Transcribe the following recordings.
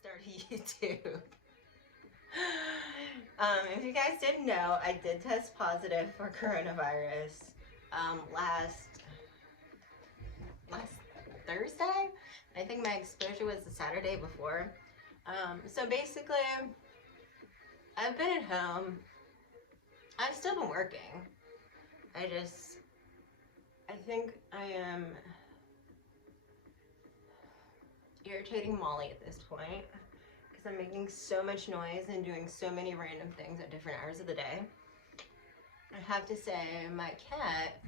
start a YouTube. If you guys didn't know, I did test positive for coronavirus last Thursday. I think my exposure was the Saturday before. So basically, I've been at home. I've still been working. I think I am irritating Molly at this point because I'm making so much noise and doing so many random things at different hours of the day. I have to say, my cat,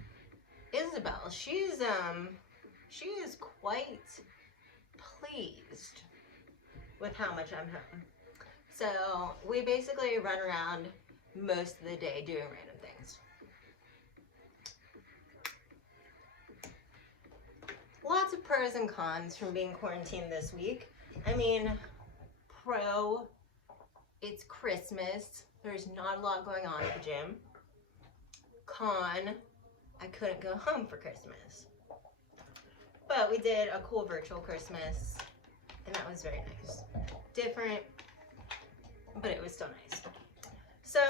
Isabel, she is quite pleased with how much I'm home. So we basically run around most of the day doing random things. Lots of pros and cons from being quarantined this week. I mean, pro, it's Christmas. There's not a lot going on at the gym. Con, I couldn't go home for Christmas. But we did a cool virtual Christmas, and that was very nice. Different, but it was still nice. So,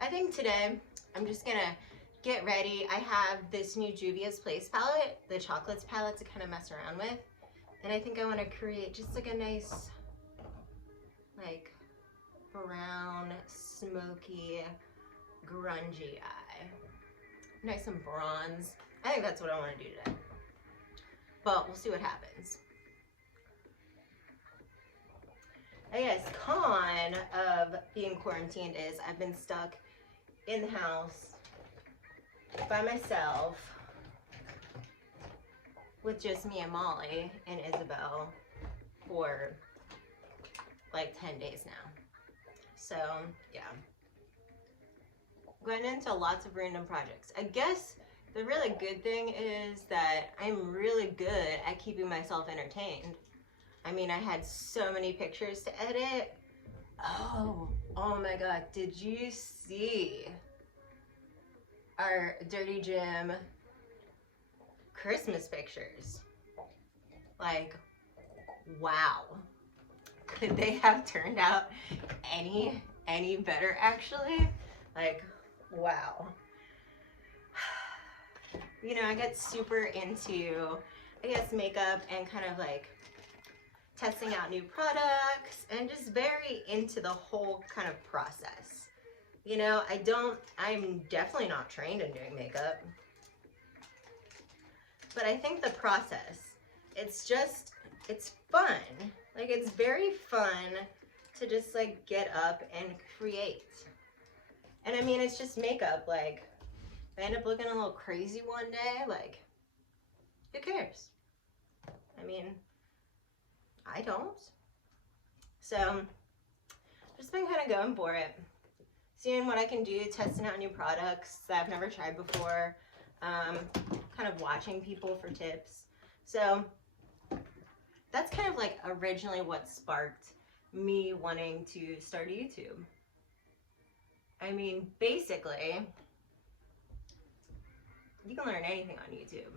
I think today, I'm just gonna get ready. I have this new Juvia's Place palette, the chocolates palette to kind of mess around with. And I think I want to create just like a nice, like, brown, smoky, grungy eye. Nice and bronze. I think that's what I want to do today. But we'll see what happens. I guess con of being quarantined is I've been stuck in the house by myself with just me and Molly and Isabel for like 10 days now. So yeah, going into lots of random projects. I guess the really good thing is that I'm really good at keeping myself entertained. I mean, I had so many pictures to edit. Oh my God, did you see our Dirty Gym Christmas pictures? Like, wow. Could they have turned out any better, actually? Like, wow. You know, I get super into, I guess, makeup and kind of like testing out new products and just very into the whole kind of process. You know, I'm definitely not trained in doing makeup, but I think the process, it's fun. Like, it's very fun to just like get up and create. And I mean, it's just makeup. Like, if I end up looking a little crazy one day, like, who cares? I mean, I don't. So, just been kind of going for it. Seeing what I can do, testing out new products that I've never tried before, kind of watching people for tips. So that's kind of like originally what sparked me wanting to start a YouTube. I mean, basically, you can learn anything on YouTube.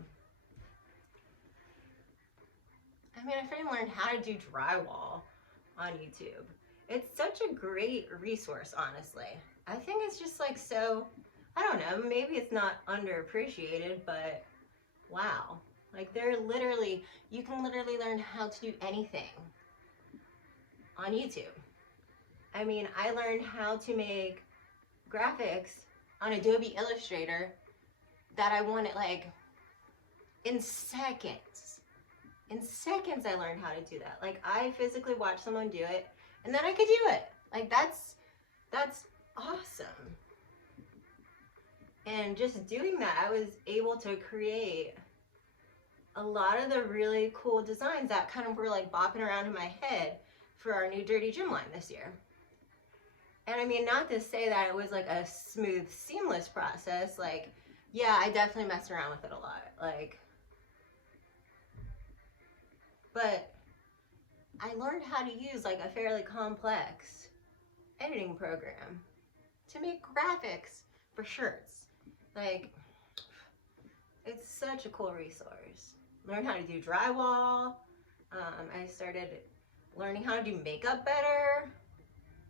I mean, I freaking learned how to do drywall on YouTube. It's such a great resource, honestly. I think it's just like so, I don't know, maybe it's not underappreciated, but wow. Like, you can literally learn how to do anything on YouTube. I mean, I learned how to make graphics on Adobe Illustrator that I wanted like in seconds. In seconds I learned how to do that. Like, I physically watched someone do it and then I could do it. Like, that's awesome. And just doing that, I was able to create a lot of the really cool designs that kind of were like bopping around in my head for our new Dirty Gym line this year. And I mean, not to say that it was like a smooth, seamless process. Like, yeah, I definitely messed around with it a lot. Like, but I learned how to use like a fairly complex editing program to make graphics for shirts. Like, it's such a cool resource. Learn how to do drywall. I started learning how to do makeup better.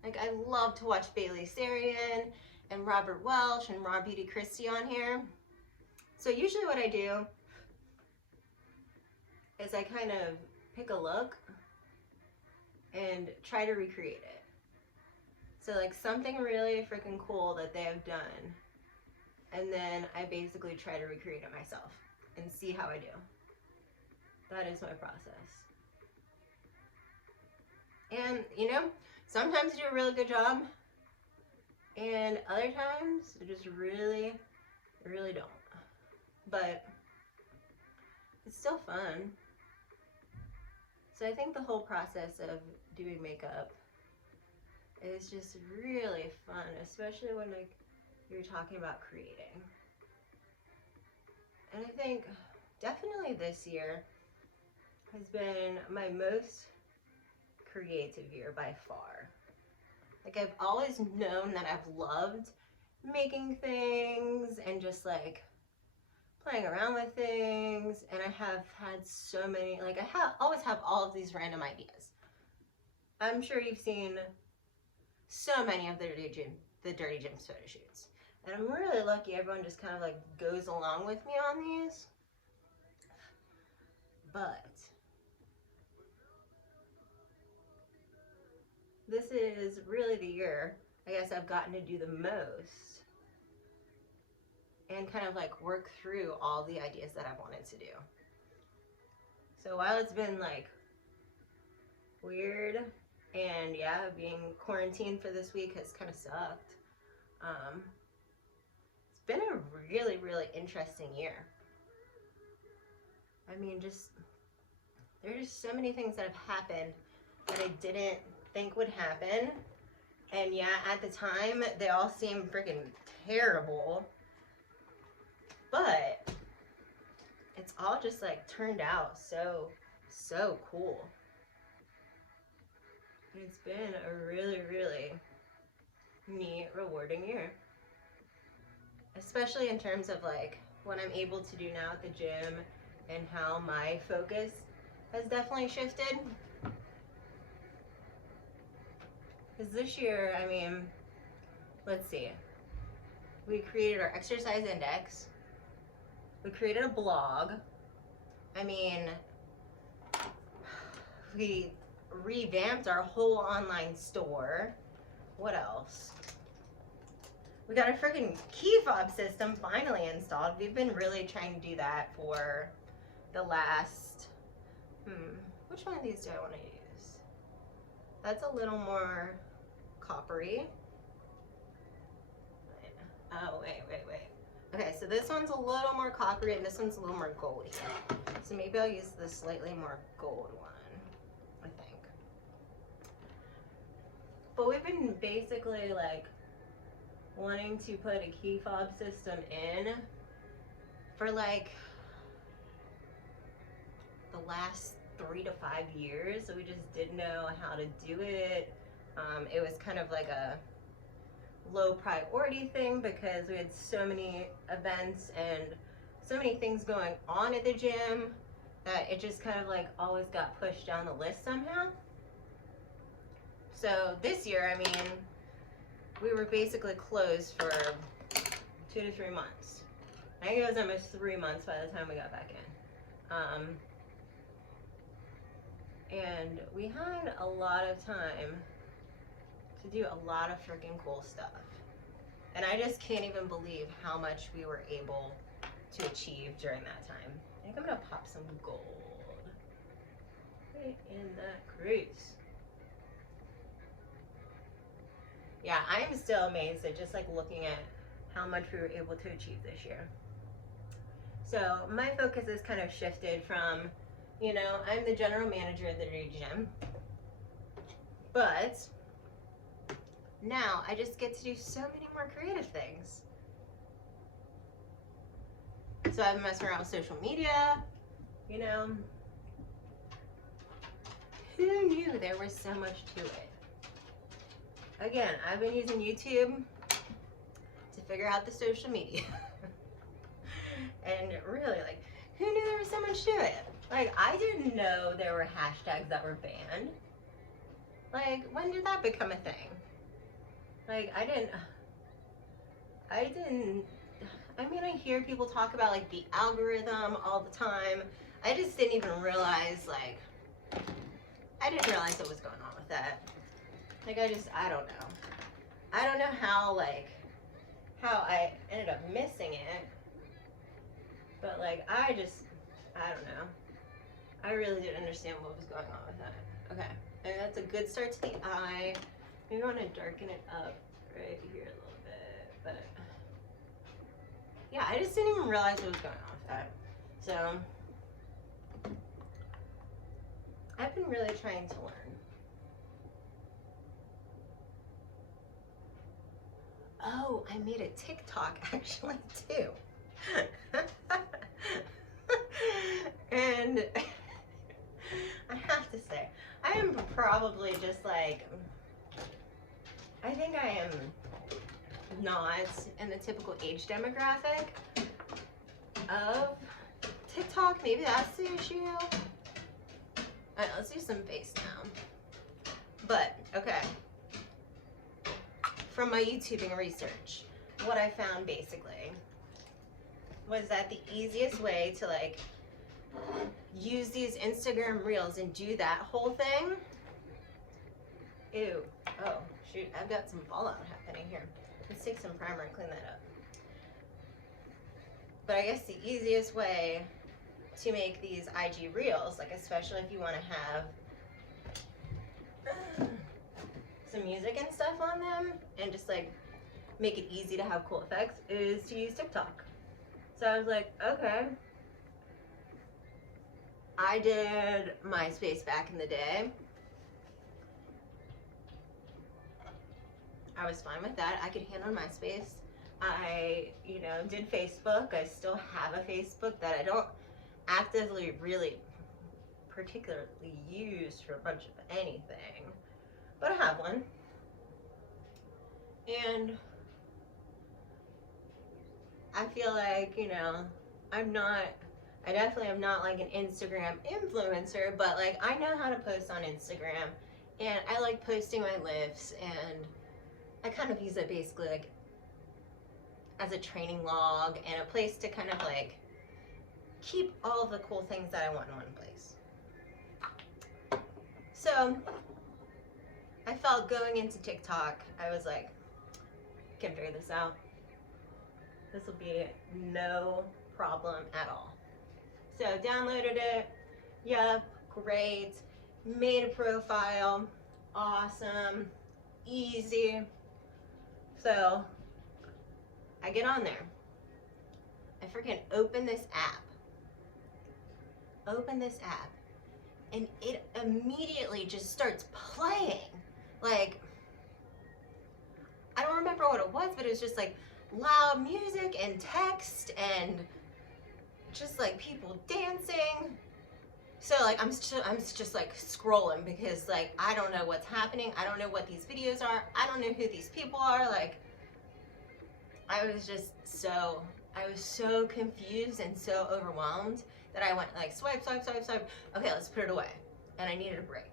Like, I love to watch Bailey Sarian and Robert Welsh and Raw Beauty Christie on here. So usually what I do is I kind of pick a look and try to recreate it. So like something really freaking cool that they have done, and then I basically try to recreate it myself and see how I do. That is my process. And you know, sometimes you do a really good job, and other times you just really don't. But it's still fun. So I think the whole process of doing makeup is just really fun, especially when like you're talking about creating. And I think definitely this year has been my most creative year by far. Like, I've always known that I've loved making things and just like playing around with things, and I have had so many, like always have all of these random ideas. I'm sure you've seen so many of the Dirty Gems photo shoots, and I'm really lucky everyone just kind of like goes along with me on these. But this is really the year I guess I've gotten to do the most and kind of like work through all the ideas that I've wanted to do. So while it's been like weird, and yeah, being quarantined for this week has kind of sucked, it's been a really interesting year. I mean, just there's so many things that have happened that I didn't think would happen, and yeah, at the time they all seemed freaking terrible, but it's all just like turned out so cool. It's been a really neat, rewarding year, especially in terms of like what I'm able to do now at the gym and how my focus has definitely shifted. Because this year, I mean, let's see, we created our exercise index, we created a blog, I mean, we revamped our whole online store. What else? We got a freaking key fob system finally installed. We've been really trying to do that for the last, which one of these do I want to use? That's a little more coppery. Oh, wait. Okay, so this one's a little more coppery and this one's a little more goldy. So maybe I'll use the slightly more gold one, I think. But we've been basically like wanting to put a key fob system in for like the last 3 to 5 years, so we just didn't know how to do it. It was kind of like a low priority thing because we had so many events and so many things going on at the gym that it just kind of like always got pushed down the list somehow. So this year, I mean, we were basically closed for 2 to 3 months. I think it was almost 3 months by the time we got back in. And we had a lot of time to do a lot of freaking cool stuff. And I just can't even believe how much we were able to achieve during that time. I think I'm gonna pop some gold right in that crease. Yeah, I'm still amazed at just like looking at how much we were able to achieve this year. So my focus has kind of shifted from, you know, I'm the general manager of the Dirty Gym, but now I just get to do so many more creative things. So I've been messing around with social media, you know. Who knew there was so much to it? Again, I've been using YouTube to figure out the social media. And really, like, who knew there was so much to it? Like, I didn't know there were hashtags that were banned. Like, when did that become a thing? Like, I mean, I hear people talk about, like, the algorithm all the time. I just didn't even realize, like, I didn't realize what was going on with that. Like, I don't know. I don't know how, like, how I ended up missing it. But, like, I don't know. I really didn't understand what was going on with that. Okay, and that's a good start to the eye. Maybe I want to darken it up right here a little bit, but yeah, I just didn't even realize what was going on with that. So I've been really trying to learn. Oh, I made a TikTok actually too. And I have to say, I am probably just like, I think I am not in the typical age demographic of TikTok. Maybe that's the issue. Alright, let's do some face now. But, okay. From my YouTubing research, what I found basically was that the easiest way to like use these Instagram reels and do that whole thing. Ew. Oh, shoot. I've got some fallout happening here. Let's take some primer and clean that up. But I guess the easiest way to make these IG reels, like especially if you want to have some music and stuff on them and just like make it easy to have cool effects, is to use TikTok. So I was like, okay. I did MySpace back in the day. I was fine with that. I could handle MySpace. I, did Facebook. I still have a Facebook that I don't actively really particularly use for much of anything. But I have one. And I feel like, I definitely am not like an Instagram influencer, but like I know how to post on Instagram and I like posting my lifts, and I kind of use it basically like as a training log and a place to kind of like keep all of the cool things that I want in one place. So I felt going into TikTok, I was like, can figure this out. This will be no problem at all. So downloaded it, yep, great, made a profile, awesome, easy. So I get on there. I freaking open this app, and it immediately just starts playing. Like, I don't remember what it was, but it was just like loud music and text and just like people dancing. So like I'm just like scrolling because like I don't know what's happening. I don't know what these videos are. I don't know who these people are. Like I was so confused and so overwhelmed that I went like swipe. Okay, let's put it away. And I needed a break.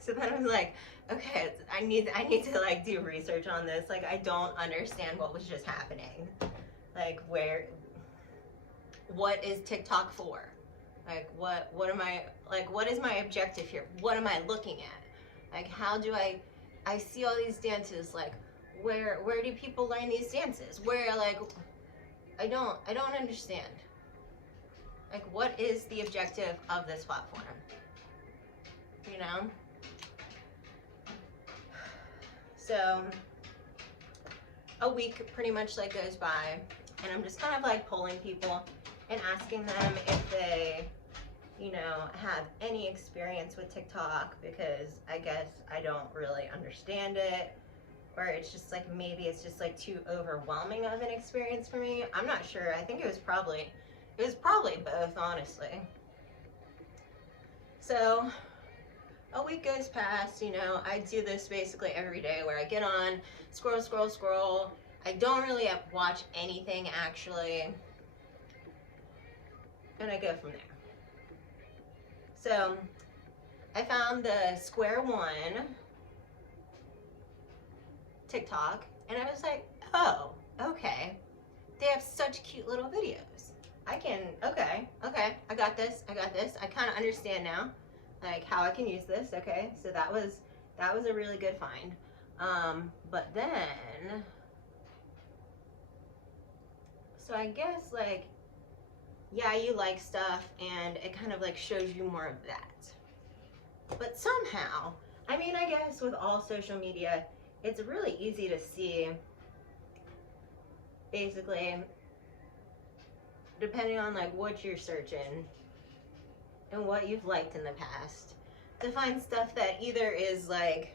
So then I was like, okay, I need to like do research on this. Like I don't understand what was just happening. Like what is TikTok for? Like what is my objective here? What am I looking at? Like how do I see all these dances, like where do people learn these dances? Where like I don't understand. Like what is the objective of this platform? So a week pretty much like goes by and I'm just kind of like polling people and asking them if they have any experience with TikTok, because I guess I don't really understand it, or it's just like maybe it's just like too overwhelming of an experience for me. I'm not sure. I think it was probably both, honestly. So a week goes past, I do this basically every day where I get on, scroll. I don't really watch anything actually, and I go from there. So I found the Square One TikTok, and I was like, oh, okay. They have such cute little videos. Okay, I got this. I kind of understand now, like how I can use this. Okay, so that was a really good find. But then, so I guess like, yeah, you like stuff and it kind of like shows you more of that. But somehow, I mean, I guess with all social media, it's really easy to see, basically, depending on like what you're searching and what you've liked in the past, to find stuff that either is like,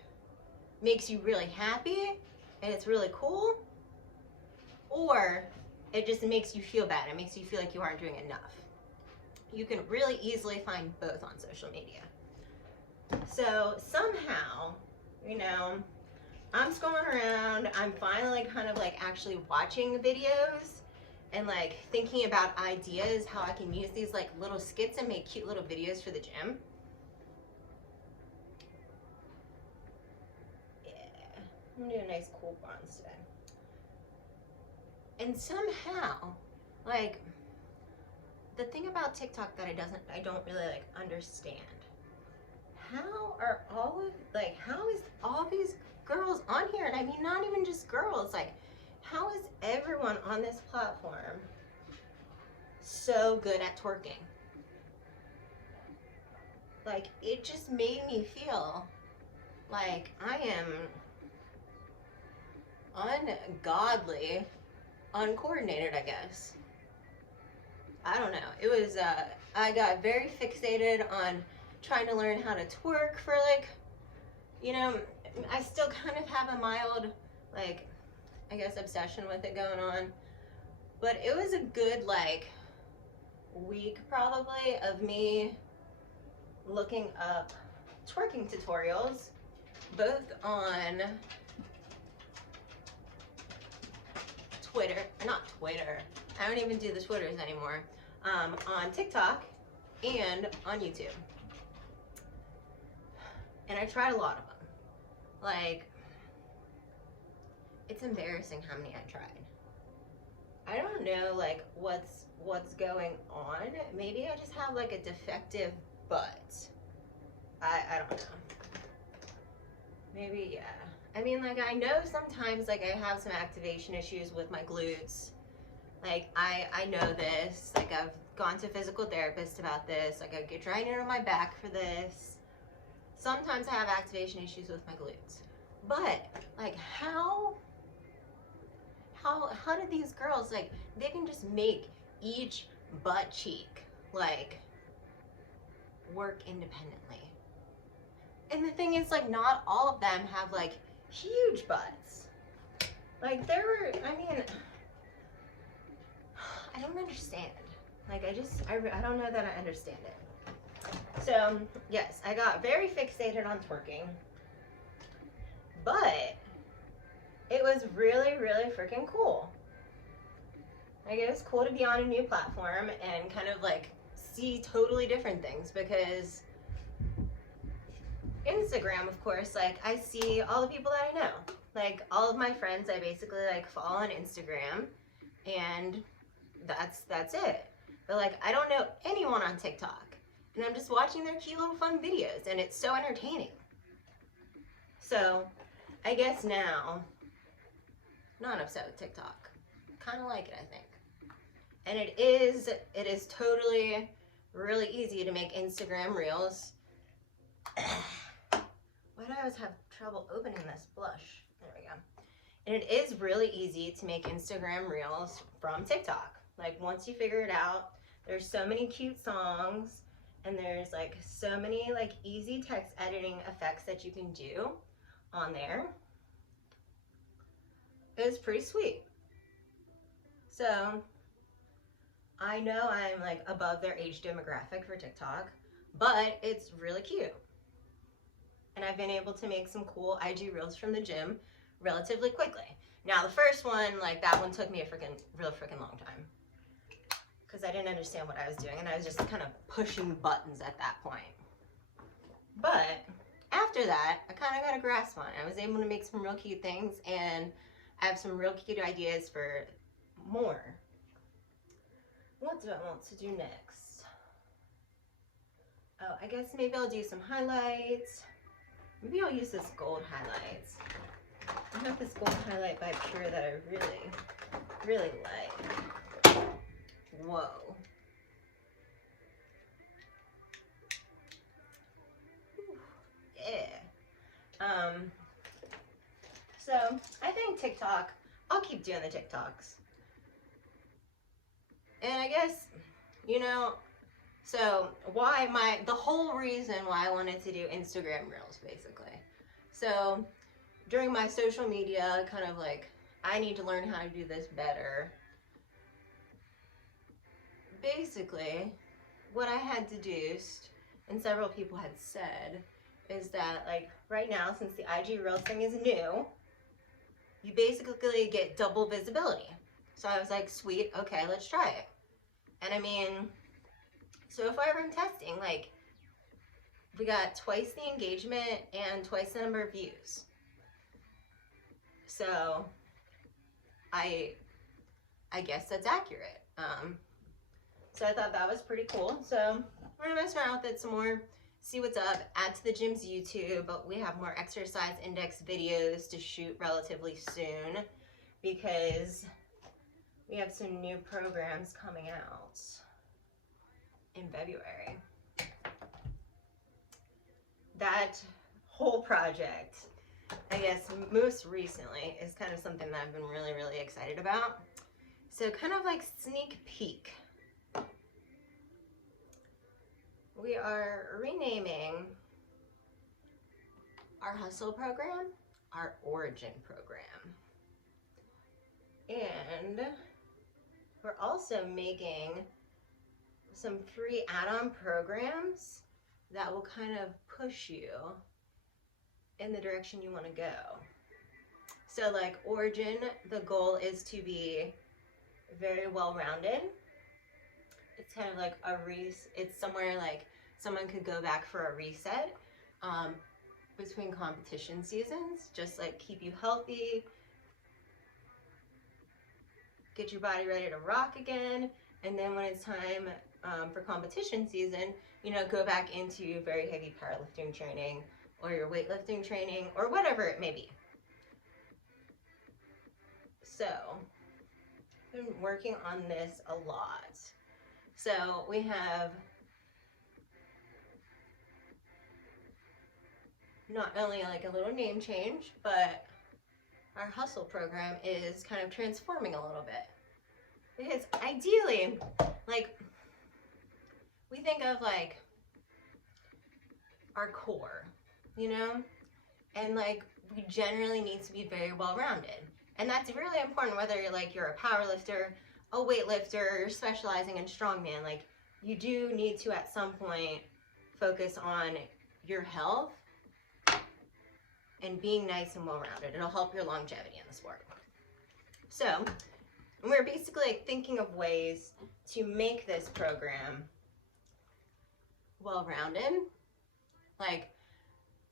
makes you really happy and it's really cool, or it just makes you feel bad. It makes you feel like you aren't doing enough. You can really easily find both on social media. So somehow, you know, I'm scrolling around, I'm finally kind of like actually watching videos and like thinking about ideas, how I can use these like little skits and make cute little videos for the gym. Yeah, I'm gonna do a nice cool bronze today. And somehow, like, the thing about TikTok that I don't really like understand, how is all these girls on here? And I mean, not even just girls, like, how is everyone on this platform so good at twerking? Like, it just made me feel like I am ungodly, uncoordinated, I guess. I don't know. It was, I got very fixated on trying to learn how to twerk for like, you know, I still kind of have a mild, like, I guess obsession with it going on. But it was a good, like, week probably of me looking up twerking tutorials, both on not Twitter, I don't even do the Twitters anymore, on TikTok and on YouTube. And I tried a lot of them. Like, it's embarrassing how many I tried. I don't know, like, what's going on. Maybe I just have like a defective butt. I don't know. Maybe, yeah. I mean, like, I know sometimes, like, I have some activation issues with my glutes. Like, I know this. Like, I've gone to physical therapists about this. Like, I get drained on my back for this. Sometimes I have activation issues with my glutes. But, like, how did these girls, like, they can just make each butt cheek, like, work independently. And the thing is, like, not all of them have, like, huge butts. Like, I mean, I don't understand. Like, I don't know that I understand it. So, yes, I got very fixated on twerking. But it was really, really freaking cool. Like, it was cool to be on a new platform and kind of, like, see totally different things, because Instagram, of course, like, I see all the people that I know. Like, all of my friends, I basically, like, follow on Instagram, and that's it. But, like, I don't know anyone on TikTok, and I'm just watching their cute little fun videos, and it's so entertaining. So, I guess now, not upset with TikTok. Kind of like it, I think. And it is totally really easy to make Instagram reels. Why do I always have trouble opening this blush? There we go. And it is really easy to make Instagram reels from TikTok. Like, once you figure it out, there's so many cute songs, and there's like so many like easy text editing effects that you can do on there. It's pretty sweet. So I know I'm like above their age demographic for TikTok, but it's really cute. And I've been able to make some cool IG reels from the gym relatively quickly. Now the first one, like, that one took me a real freaking long time, because I didn't understand what I was doing, and I was just kind of pushing buttons at that point. But after that, I kind of got a grasp on it. I was able to make some real cute things, and I have some real cute ideas for more. What do I want to do next? Oh, I guess maybe I'll do some highlights. Maybe I'll use this gold highlights. I have this gold highlight by Pure that I really like. Whoa. Yeah. So I think TikTok, I'll keep doing the TikToks. And I guess, you know, so the whole reason why I wanted to do Instagram Reels, basically. So during my social media, kind of like, I need to learn how to do this better. Basically, what I had deduced, and several people had said, is that like right now, since the IG Reels thing is new, you basically get double visibility. So I was like, sweet, okay, let's try it. And I mean, so if I run testing, like, we got twice the engagement and twice the number of views. So I guess that's accurate. So I thought that was pretty cool. So we're gonna mess around with it some more, see what's up, add to the gym's YouTube, but we have more exercise index videos to shoot relatively soon because we have some new programs coming out in February. That whole project, I guess most recently, is kind of something that I've been really excited about. So kind of like sneak peek. We are renaming our Hustle program our Origin program. And we're also making some free add-on programs that will kind of push you in the direction you want to go. So like Origin, the goal is to be very well-rounded. It's kind of like it's somewhere like someone could go back for a reset between competition seasons, just like keep you healthy, get your body ready to rock again, and then when it's time for competition season, you know, go back into very heavy powerlifting training or your weightlifting training or whatever it may be. So I've been working on this a lot. So we have not only like a little name change, but our Hustle program is kind of transforming a little bit. Because ideally, like, we think of like our core, you know? And like, we generally need to be very well-rounded. And that's really important whether you're a power lifter, a weightlifter, you're specializing in strongman. Like, you do need to at some point focus on your health and being nice and well-rounded. It'll help your longevity in the sport. So we're basically thinking of ways to make this program well-rounded, like,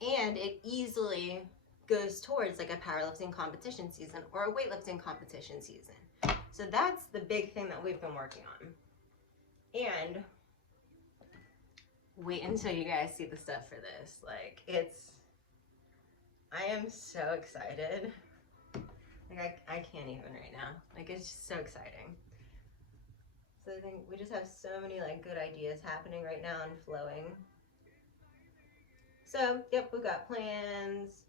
and it easily goes towards like a powerlifting competition season or a weightlifting competition season. So that's the big thing that we've been working on. And wait until you guys see the stuff for this. Like, I am so excited. Like, I can't even right now. Like, it's just so exciting. So I think we just have so many like good ideas happening right now and flowing. So, yep, we've got plans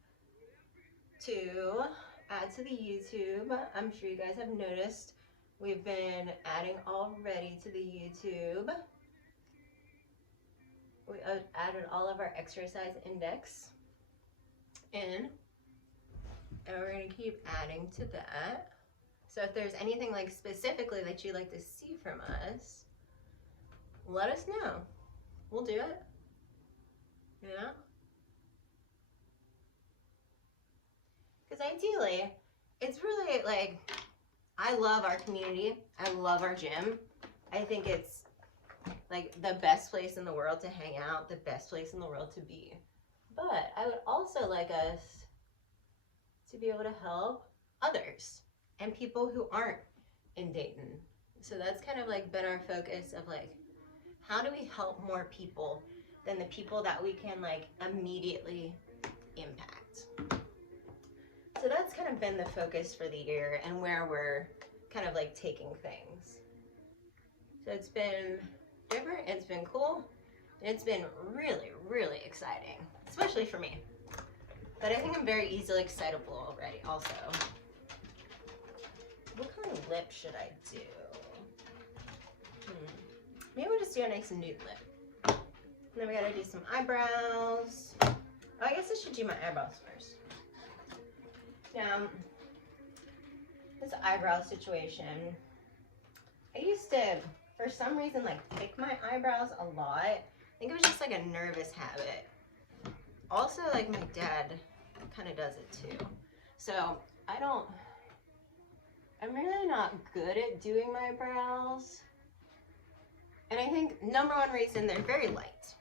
to add to the YouTube. I'm sure you guys have noticed we've been adding already to the YouTube. We added all of our exercise index in, and we're going to keep adding to that. So if there's anything like specifically that you'd like to see from us, let us know. We'll do it. You know? Because ideally, it's really like, I love our community. I love our gym. I think it's like the best place in the world to hang out, the best place in the world to be. But I would also like us to be able to help others and people who aren't in Dayton. So that's kind of like been our focus of like, how do we help more people than the people that we can like immediately impact? So that's kind of been the focus for the year and where we're kind of like taking things. So it's been different, it's been cool, and it's been really, really exciting, especially for me. But I think I'm very easily excitable already also. What kind of lip should I do? Maybe we'll just do a nice nude lip. And then we gotta do some eyebrows. Oh, I guess I should do my eyebrows first. Now, this eyebrow situation, I used to, for some reason, like pick my eyebrows a lot. I think it was just like a nervous habit. Also, like my dad kind of does it too. So I'm really not good at doing my brows. And I think number one reason, they're very light.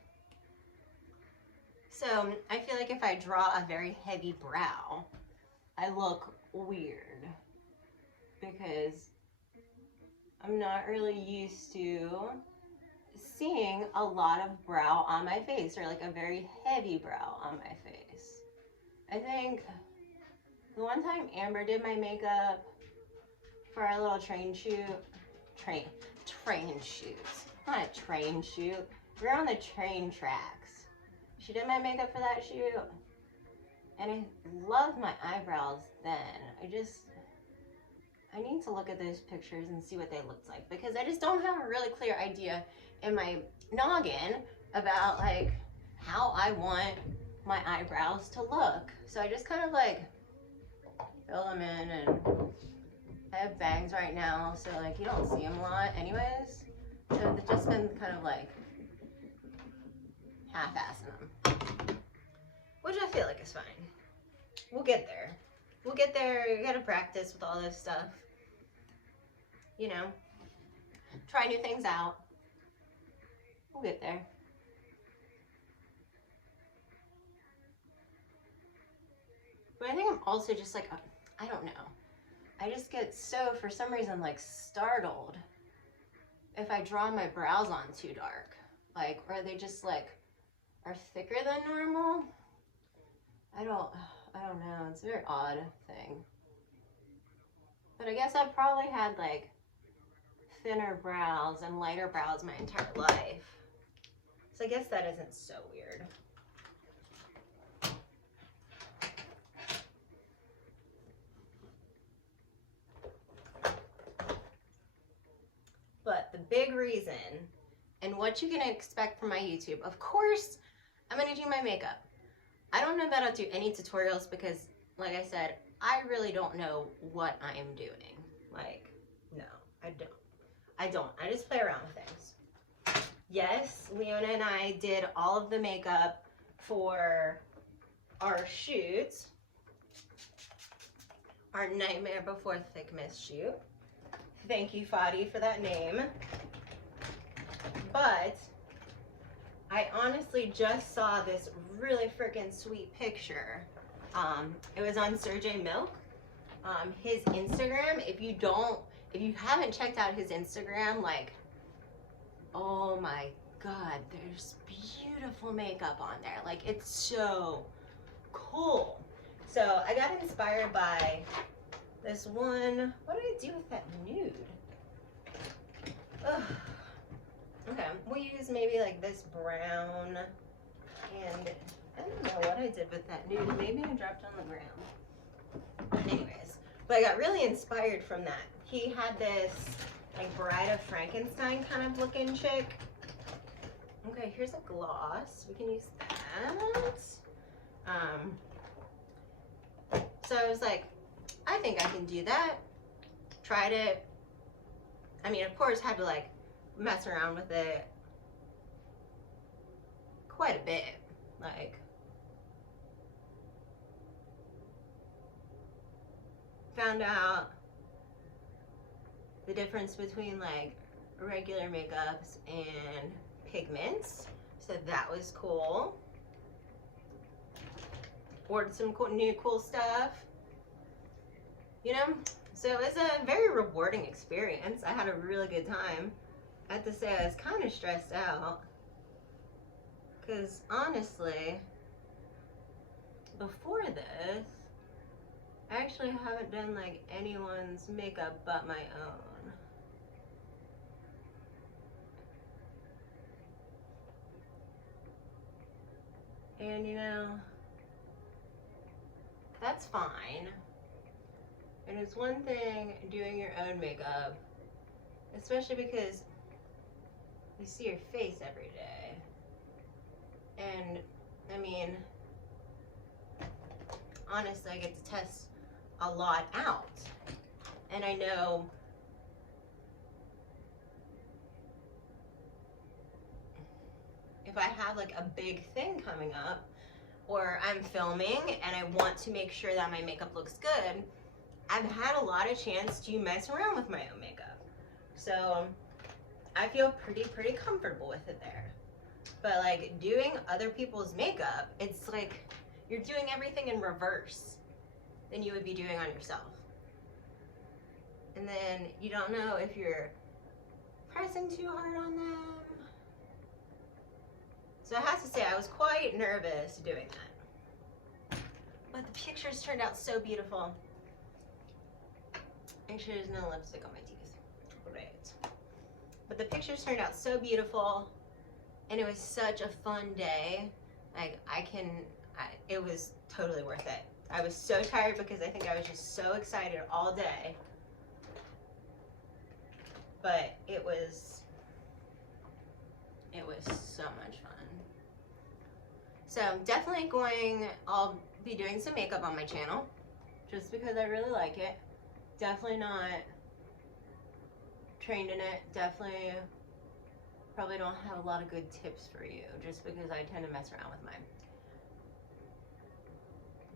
So I feel like if I draw a very heavy brow, I look weird because I'm not really used to seeing a lot of brow on my face, or like a very heavy brow on my face. I think the one time Amber did my makeup for our little train shoot, train shoots, not a train shoot, we were on the train tracks. She did my makeup for that shoot, and I loved my eyebrows then. I need to look at those pictures and see what they looked like, because I just don't have a really clear idea in my noggin about like how I want my eyebrows to look. So I just kind of like fill them in, and I have bangs right now, so like you don't see them a lot anyways. So they've just been kind of like half-assing them, which I feel like is fine. We'll get there. We'll get there. You gotta practice with all this stuff. You know, try new things out. We'll get there. But I think I'm also just like, I don't know. I just get so, for some reason, like startled if I draw my brows on too dark. Like, or they just like are thicker than normal. I don't know. It's a very odd thing. But I guess I've probably had like thinner brows and lighter brows my entire life. So I guess that isn't so weird. But the big reason, and what you can expect from my YouTube, of course, I'm gonna do my makeup. I don't know that I'll do any tutorials because, like I said, I really don't know what I am doing. Like, no, I don't. I just play around with things. Yes, Leona and I did all of the makeup for our shoot, our Nightmare Before Thick Mist shoot. Thank you, Fadi, for that name. But I honestly just saw this really freaking sweet picture. It was on Sir J Milk. His Instagram, if you haven't checked out his Instagram, like, oh my God, there's beautiful makeup on there. Like, it's so cool. So I got inspired by this one. What did I do with that nude? Ugh. Okay, we'll use maybe like this brown, and I don't know what I did with that nude. Maybe I dropped on the ground. Anyways, but I got really inspired from that. He had this like Bride of Frankenstein kind of looking chick. Okay, here's a gloss. We can use that. So I was like, I think I can do that. Tried it. I mean, of course, had to like mess around with it quite a bit. Like, found out the difference between like regular makeups and pigments. So that was cool. Ordered some new cool stuff. You know, so it was a very rewarding experience. I had a really good time. I have to say I was kind of stressed out. Because honestly, before this, I actually haven't done like anyone's makeup but my own. And you know, that's fine. And it's one thing doing your own makeup, especially because you see your face every day. And I mean, honestly, I get to test a lot out. And I know if I have like a big thing coming up, or I'm filming and I want to make sure that my makeup looks good, I've had a lot of chance to mess around with my own makeup. So I feel pretty comfortable with it there. But like doing other people's makeup, it's like you're doing everything in reverse than you would be doing on yourself. And then you don't know if you're pressing too hard on them. So I have to say I was quite nervous doing that. But the pictures turned out so beautiful. Make sure there's no lipstick on my teeth. Great. But the pictures turned out so beautiful, and it was such a fun day. Like it was totally worth it. I was so tired because I think I was just so excited all day. But it was so much fun. So definitely I'll be doing some makeup on my channel just because I really like it. Definitely not trained in it. Definitely probably don't have a lot of good tips for you just because I tend to mess around with mine.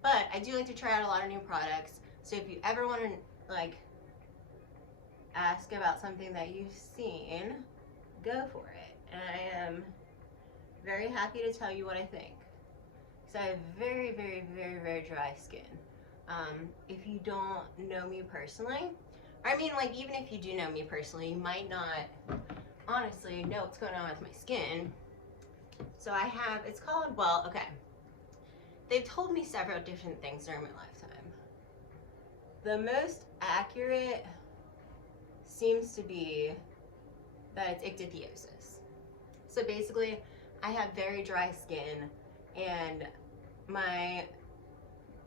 But I do like to try out a lot of new products. So if you ever want to like ask about something that you've seen, go for it. And I am very happy to tell you what I think. So I have very dry skin. If you don't know me personally, I mean, like, even if you do know me personally, you might not honestly know what's going on with my skin. So I have, it's called, well, okay. They've told me several different things during my lifetime. The most accurate seems to be that it's ichthyosis. So basically, I have very dry skin, and my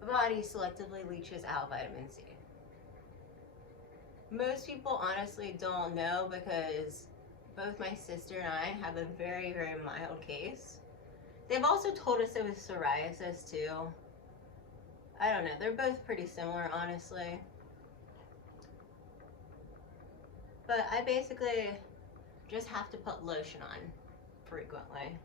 body selectively leaches out vitamin C. Most people honestly don't know because both my sister and I have a very mild case. They've also told us it was psoriasis too. I don't know, they're both pretty similar, honestly. But I basically just have to put lotion on frequently.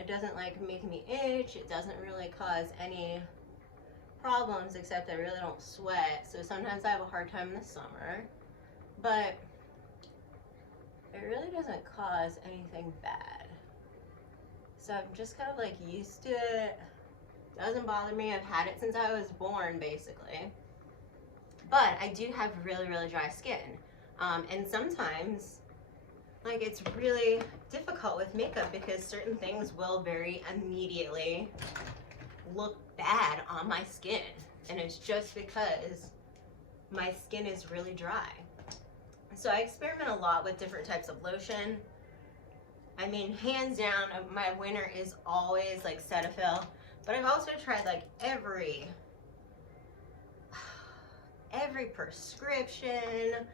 It doesn't like make me itch. It doesn't really cause any problems except I really don't sweat. So sometimes I have a hard time in the summer. But it really doesn't cause anything bad. So I'm just kind of like used to it. Doesn't bother me. I've had it since I was born, basically. But I do have really dry skin. And sometimes, like, it's really difficult with makeup because certain things will very immediately look bad on my skin. And it's just because my skin is really dry. So I experiment a lot with different types of lotion. I mean, hands down, my winner is always like Cetaphil. But I've also tried like every prescription.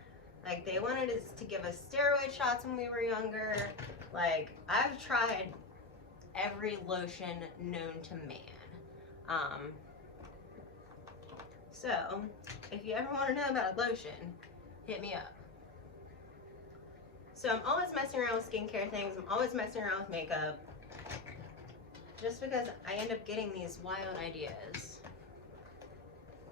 Like, they wanted us to give us steroid shots when we were younger. Like, I've tried every lotion known to man. So if you ever want to know about a lotion, hit me up. So I'm always messing around with skincare things. I'm always messing around with makeup. Just because I end up getting these wild ideas.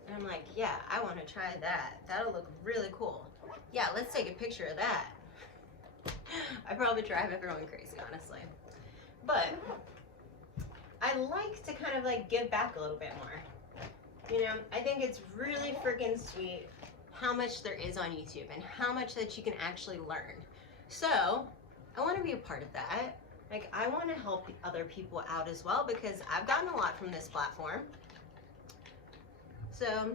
And I'm like, yeah, I want to try that. That'll look really cool. Yeah, let's take a picture of that. I probably drive everyone crazy, honestly. But I like to kind of like give back a little bit more. You know, I think it's really freaking sweet how much there is on YouTube and how much that you can actually learn. So I want to be a part of that. Like, I want to help other people out as well because I've gotten a lot from this platform. So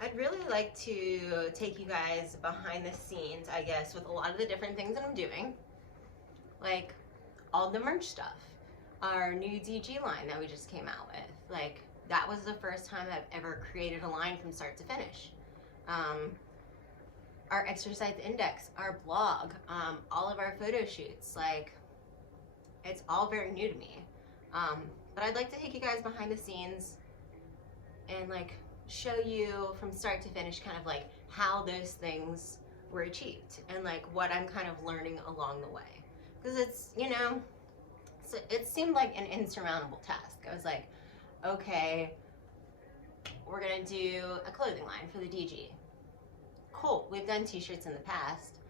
I'd really like to take you guys behind the scenes, I guess, with a lot of the different things that I'm doing. Like all the merch stuff, our new DG line that we just came out with. Like, that was the first time I've ever created a line from start to finish. Our exercise index, our blog, all of our photo shoots, like, it's all very new to me. But I'd like to take you guys behind the scenes and like show you from start to finish kind of like how those things were achieved and like what I'm kind of learning along the way. Because it's, you know, it seemed like an insurmountable task. I was like, okay, we're gonna do a clothing line for the DG. Cool, we've done t-shirts in the past.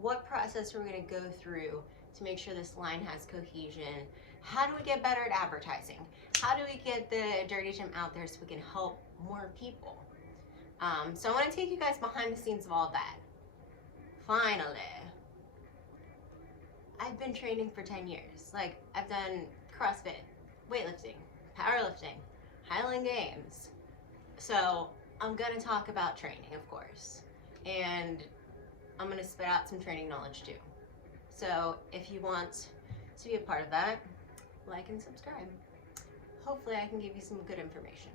What process are we gonna go through to make sure this line has cohesion? How do we get better at advertising? How do we get the Dirty Gym out there so we can help more people? So I want to take you guys behind the scenes of all that. Finally, I've been training for 10 years. Like, I've done CrossFit, weightlifting, powerlifting, Highland Games. So I'm gonna talk about training, of course, and I'm gonna spit out some training knowledge too. So if you want to be a part of that, like and subscribe. Hopefully I can give you some good information.